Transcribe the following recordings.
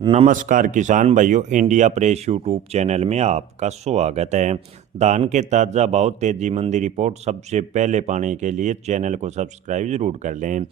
नमस्कार किसान भाइयों, इंडिया प्रेस यूट्यूब चैनल में आपका स्वागत है। धान के ताज़ा भाव तेजी मंदी रिपोर्ट सबसे पहले पाने के लिए चैनल को सब्सक्राइब जरूर कर लें।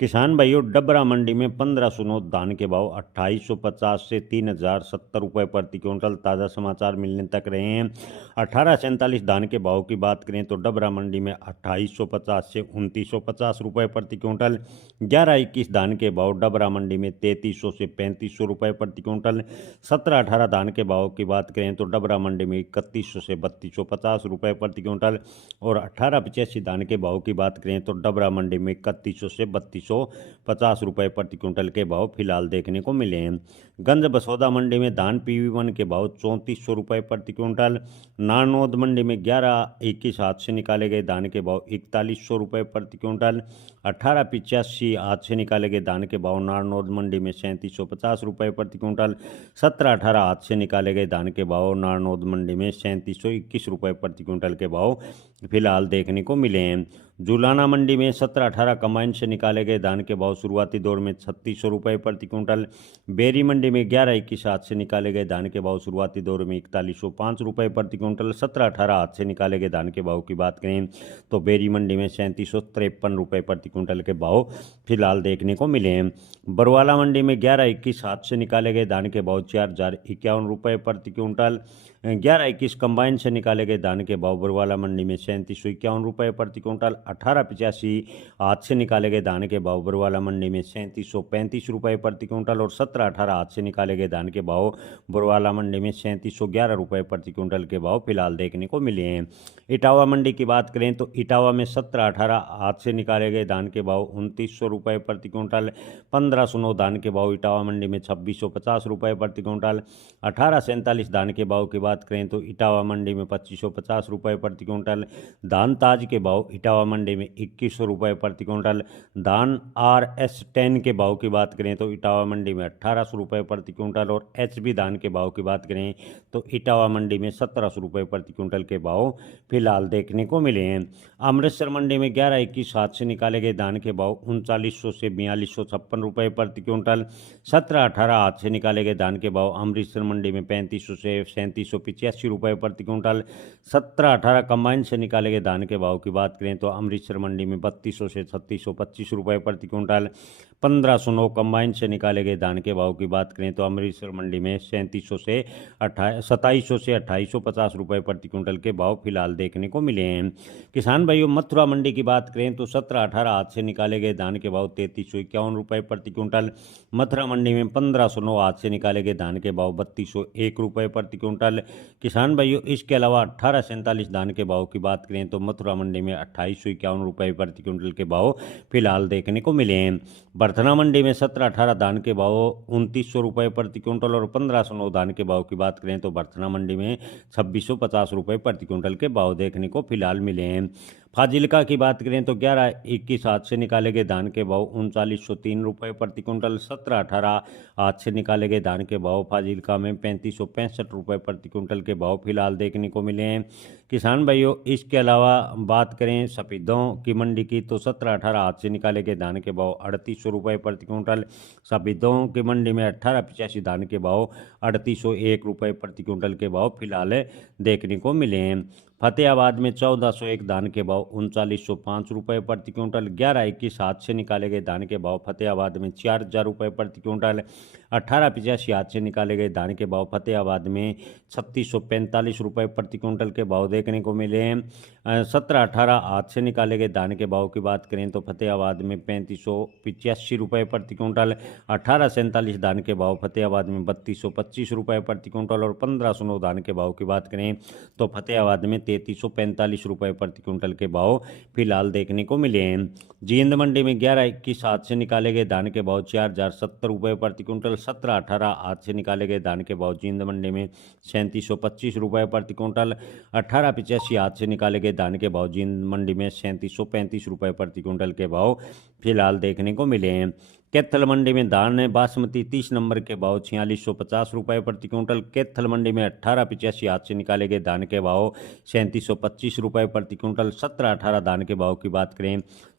किसान भाइयों, डबरा मंडी में 1509 धान के भाव 2850 से 3070 रुपये प्रति क्विंटल ताज़ा समाचार मिलने तक रहे हैं। 1847 धान के भाव की बात करें तो डबरा मंडी में 2850 से 2950 रुपये प्रति क्विंटल। 1121 धान के भाव डबरा मंडी में 3300 से 3500 रुपये प्रति क्विंटल। 1718 धान के भाव की बात करें तो डबरा मंडी में 3100 से 3250 रुपये प्रति क्विंटल और 1885 धान के भाव की बात करें तो डबरा मंडी में 3100 से 3250 रुपये प्रति क्विंटल के भाव फिलहाल देखने को मिले हैं। गंज बसौदा मंडी में धान PV1 के भाव 3400 रुपये प्रति क्विंटल। नारनौद मंडी में 1121 हाथ से निकाले गए धान के भाव 4100 रुपये प्रति क्विंटल। 1885 हाथ से निकाले गए धान के भाव नारनौद मंडी में 3750 रुपये प्रति क्विंटल। 1718 हाथ से निकाले गए धान के भाव नारनौद मंडी में 3721 रुपये प्रति क्विंटल के भाव फिलहाल देखने को मिले हैं। जुलाना मंडी में 1718 कंबाइन से निकाले गए धान के भाव शुरुआती दौर में 3600 रुपये प्रति क्विंटल। बेरी मंडी में 1121 हाथ से निकाले गए धान के भाव शुरुआती दौर में 4105 रुपये प्रति क्विंटल। 1718 हाथ से निकाले गए धान के भाव की बात करें तो बेरी मंडी में 3753 रुपये प्रति क्विंटल के भाव फिलहाल देखने को मिले हैं। बरवाला मंडी में 1121 हाथ से निकाले गए धान के भाव 4051 रुपये प्रति क्विंटल। 1121 कंबाइन से निकाले गए धान के भाव बरवाला मंडी में 3751 रुपये प्रति क्विंटल। 1885 हाथ से निकाले गए धान के भाव बरवाला मंडी में 3735 रुपये प्रति क्विंटल और 1718 हाथ से निकाले गए धान के भाव बरवाला मंडी में 3711 रुपये प्रति क्विंटल के भाव फिलहाल देखने को मिले हैं। इटावा मंडी की बात करें तो इटावा में 1718 हाथ से निकाले गए धान के भाव 2900 रुपये प्रति क्विंटल। 1509 धान के भाव इटावा मंडी में 2650 रुपये प्रति क्विंटल। 1847 धान के भाव की बात करें तो इटावा मंडी में 2550 रुपये प्रति क्विंटल। धान ताज के भाव इटावा मंडी में 2100 रुपये प्रति क्विंटल। धान RS10 के भाव की बात करें तो इटावा मंडी में 1800 रुपये प्रति क्विंटल और HB धान के भाव की बात करें तो इटावा मंडी में 1700 रुपये प्रति क्विंटल के भाव फिलहाल देखने को मिले हैं। अमृतसर मंडी में 1121 हाथ से निकाले गए धान के भाव 3900 से 4256 रुपये प्रति क्विंटल। 1718 हाथ से निकाले गए धान के भाव अमृतसर मंडी में 3500 से 3785 रुपये प्रति क्विंटल। 1718 कंबाइन से निकाले गए धान के भाव की बात करें तो अमृतसर मंडी में 3200 से 3625 रुपये प्रति क्विंटल। 1509 कंबाइन से निकाले गए धान के भाव की बात करें तो अमृतसर मंडी में 3700 से 2700 से 2850 रुपये प्रति क्विंटल के भाव फिलहाल देखने को मिले हैं। किसान भाइयों, मथुरा मंडी की बात करें तो 1718 हाथ से निकाले गए धान के भाव 3351 रुपये प्रति क्विंटल। मथुरा मंडी में 1509 हाथ से निकाले गए धान के भाव 3201 रुपये प्रति क्विंटल। किसान भाइयों, इसके अलावा 1847 धान के भाव की बात करें तो मथुरा मंडी में 2851 रुपये प्रति क्विंटल के भाव फिलहाल देखने को मिले हैं। बर्थना मंडी में 1718 धान के भाव 2900 रुपये प्रति क्विंटल और 1509 धान के भाव की बात करें तो बर्थना मंडी में 2650 रुपये प्रति क्विंटल के भाव देखने को फिलहाल मिले हैं। फाजिल्का की बात करें तो 1121 हाथ से निकाले गए धान के भाव 3903 रुपये प्रति क्विंटल। 1718 हाथ से निकाले गए धान के भाव फाजिल्का में 3565 रुपये प्रति क्विंटल के भाव फिलहाल देखने को मिले हैं। किसान भाइयों, इसके अलावा बात करें सफेदों की मंडी की तो 1718 हाथ से निकाले गए धान के भाव 3800 रुपये प्रति क्विंटल। सफेदों की मंडी में 1885 धान के भाव 3801 रुपये प्रति क्विंटल के भाव फिलहाल देखने को मिले हैं। फतेहाबाद में 1401 धान के भाव 3905 रुपये प्रति क्विंटल। 1121 हाथ से निकाले गए धान के भाव फतेहाबाद में 4000 रुपये प्रति क्विंटल। 1885 हाथ से निकाले गए धान के भाव फतेहाबाद में 3645 रुपये प्रति क्विंटल के भाव देखने को मिले हैं। 1718 हाथ से निकाले गए धान के भाव की बात करें तो फतेहाबाद में 3585 रुपये प्रति क्विंटल। 1847 धान के भाव फतेहाबाद में 3225 रुपये प्रति क्विंटल और 1509 धान के भाव की बात करें तो फतेहाबाद में 3345 रुपये प्रति क्विंटल के भाव फिलहाल देखने को मिले हैं। जींद मंडी में 1121 हाथ से निकाले गए धान के भाव 4070 रुपये प्रति क्विंटल। 1718 हाथ से निकाले गए धान के भाव जींद मंडी में 3725 रुपये प्रति क्विंटल। 1885 हाथ से निकाले गए धान के भाव जींद मंडी में 3735 रुपये प्रति क्विंटल के भाव फिलहाल देखने को मिले हैं। कैथल मंडी में धान बासमती 30 नंबर के भाव 4650 रुपये प्रति क्विंटल। कैथल मंडी में 1885 हाथ से निकाले गए धान के भाव 3725 रुपये प्रति क्विंटल। 1718 धान के भाव की बात करें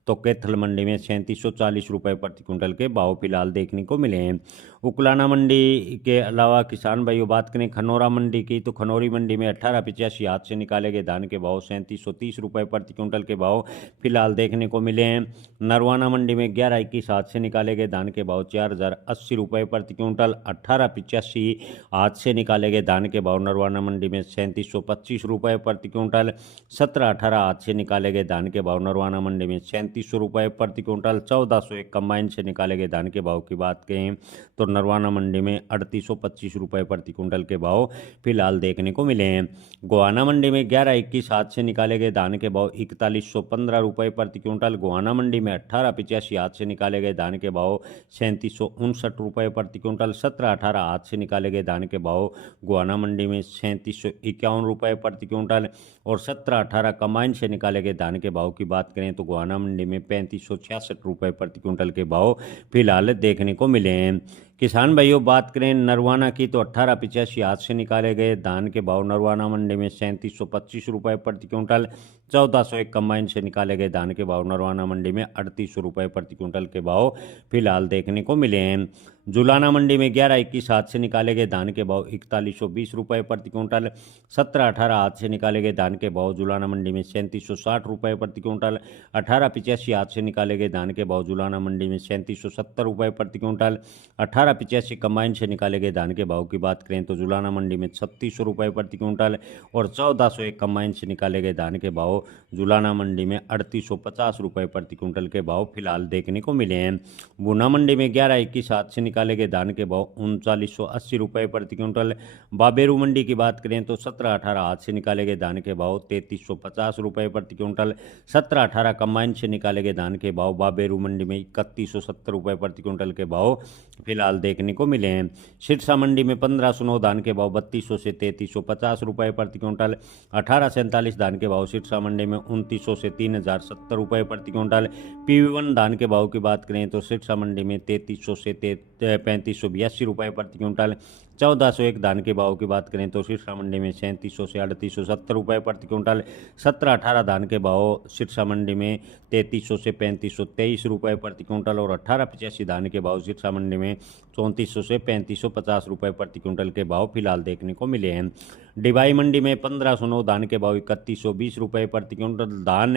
तो कैथल मंडी में 3740 रुपये प्रति क्विंटल के भाव फिलहाल देखने को मिले हैं। उकलाना मंडी के अलावा किसान भाइयों बात करें खनौरा मंडी की, तो खनौरी मंडी में 1885 हाथ से निकाले गए धान के भाव 3730 रुपये प्रति क्विंटल के भाव फिलहाल देखने को मिले हैं। नरवाना मंडी में 1121 हाथ से निकाले गए धान के भाव 4080 रुपये प्रति क्विंटल। 1885 हाथ से निकाले गए धान के भाव नरवाना मंडी में 3725 रुपये प्रति क्विंटल। 1718 हाथ से निकाले गए धान के भाव नरवाना मंडी में 3700 रुपये प्रति क्विंटल। 1401 कंबाइन से निकाले गए धान के भाव की बात करें तो नरवाना मंडी में 3825 रुपये प्रति क्विंटल के भाव फिलहाल देखने को मिले हैं। गोहाना मंडी में 1121 हाथ से निकाले गए धान के भाव 4115 रुपये प्रति क्विंटल। गोहाना मंडी में 1885 हाथ से निकाले गए धान के भाव 3759 रुपये प्रति क्विंटल। 1718 हाथ से निकाले गए धान के भाव गोहाना मंडी में 3751 रुपये प्रति क्विंटल। और 1718 कंबाइन से निकाले गए धान के भाव की बात करें तो गोहाना मंडी में 3566 रुपये प्रति क्विंटल के भाव फिलहाल देखने को मिले हैं। किसान भाइयों बात करें नरवाना की, तो 1885 हाथ से निकाले गए धान के भाव नरवाना मंडी में 3725 रुपये प्रति क्विंटल। 1401 कंबाइन से निकाले गए धान के भाव नरवाना मंडी में 3800 रुपये प्रति क्विंटल के भाव फिलहाल देखने को मिले हैं। जुलाना मंडी में 1121 हाथ से निकाले गए धान के भाव 4120 रुपये प्रति क्विंटल। 1718 हाथ से निकाले गए धान के भाव जुलाना मंडी में 3760 रुपये प्रति क्विंटल। 1885 हाथ से निकाले गए धान के भाव जुलाना मंडी में 3770 रुपये प्रति क्विंटल। 1885 कंबाइन से निकाले गए धान के भाव की बात करें तो जुलाना मंडी में 3600 रुपये प्रति क्विंटल। और 1401 कंबाइन से निकाले गए धान के भाव जुलाना मंडी में 3850 रुपये प्रति क्विंटल के भाव फिलहाल देखने को मिले हैं। बूना मंडी में 1121 हाथ से निकाले गए धान के भाव 3980 रुपये प्रति क्विंटल। बाबेरू मंडी की बात करें तो 1718 हाथ से निकाले गए धान के भाव 3350 रुपये प्रति क्विंटल। 1718 कंबाइन से निकाले गए धान के भाव बाबेरू मंडी में 3170 रुपये प्रति क्विंटल के भाव फिलहाल देखने को मिले हैं। सिरसा मंडी में 1509 धान के भाव 3200 से 3350 रुपये प्रति क्विंटल। 1847 धान के भाव सिरसा मंडी में 2900 से 3070 रुपये प्रति क्विंटल। PV1 धान के भाव की बात करें तो सिरसा मंडी में 3300 से 3582 रुपये प्रति क्विंटल। 1401 धान के भाव की बात करें तो सिरसा मंडी में 3700 से 3870 रुपये प्रति क्विंटल। 1718 धान के भाव सिरसा मंडी में 3300 से 3523 रुपये प्रति क्विंटल। और 1885 धान के भाव सिरसा मंडी में 3400 से 3550 रुपये प्रति क्विंटल के भाव फिलहाल देखने को मिले हैं। डिबाई मंडी में 1509 धान के भाव 3120 रुपये प्रति क्विंटल। धान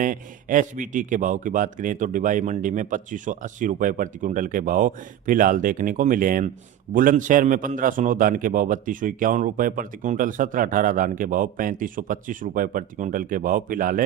SBT के भाव की बात करें तो डिबाई मंडी में 2580 रुपये प्रति क्विंटल के भाव फिलहाल देखने को मिले हैं। बुलंदशहर में 1509 धान के भाव 3251 रुपये प्रति क्विंटल। 1718 धान के भाव 3525 रुपये प्रति क्विंटल के भाव फिलहाल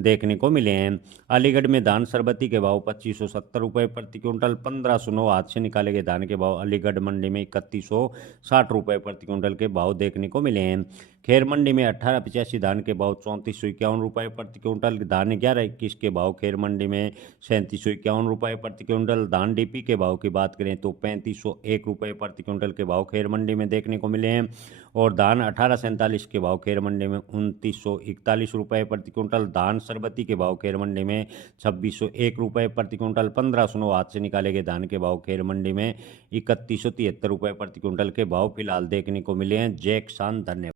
देखने को मिले हैं। अलीगढ़ में धान सरबती के भाव 2570 रुपये प्रति क्विंटल। 1509 हाथ से निकाले गए धान के भाव अलीगढ़ मंडी में 3160 रुपये प्रति क्विंटल के भाव देखने को मिले हैं। खेर मंडी में 1885 धान के भाव 3451 रुपये प्रति क्विंटल। धान 1121 के भाव खेर मंडी में 3751 रुपये प्रति क्विंटल। धान DP के भाव की बात करें तो 3501 रुपये प्रति क्विंटल के भाव खेर मंडी में देखने को मिले हैं। और धान 1847 के भाव खेर मंडी में 2941 रुपये प्रति क्विंटल। धान सरबती के भाव खेर मंडी में 2601 रुपये प्रति क्विंटल। 1509 हाथ से निकाले गए धान के भाव खेर मंडी में 3173 रुपये प्रति क्विंटल के भाव फिलहाल देखने को मिले हैं। जय किसान, धन्यवाद।